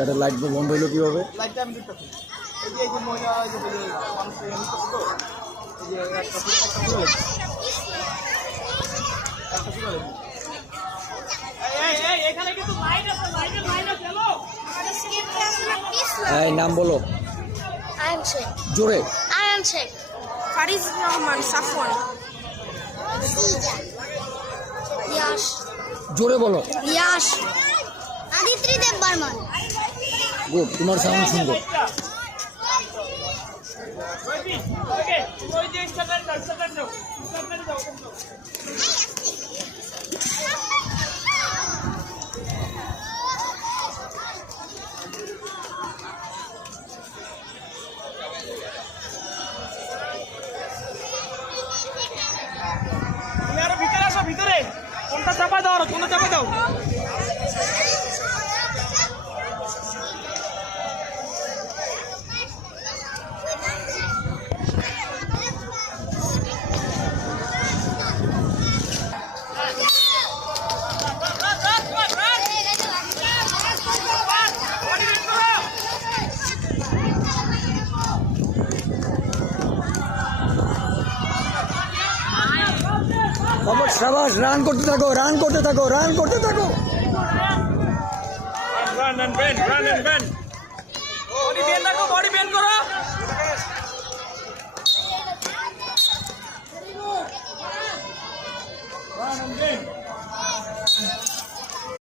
এটা লাইট বন্ধ হইলো কিভাবে? লাইটটা আমি দেখতেছি। এই যে মহিলা এই যে মানুষ তো এই যে একটা পুরো এই এখানে কিন্তু লাইট আছে, লাইট আছে। হ্যালো এই নাম বলো। আয়ান শেখ। জোরে। আয়ান শেখ। ফারিজ রহমান সাফওয়ান। ইয়াশ। জোরে বলো। ইয়াশ। আদিত্রি দেব বর্মন। গুড, তোমার সাউন্ড সুন্দর। ওকে ওই যে সেকেন্ড দাও। তুমি আরো ভিতরে আসো, ভিতরে কোনটা চাপা দাও, কোনটা চাপা দাও। সাবাস, রান করতে থাকো। Run and bend.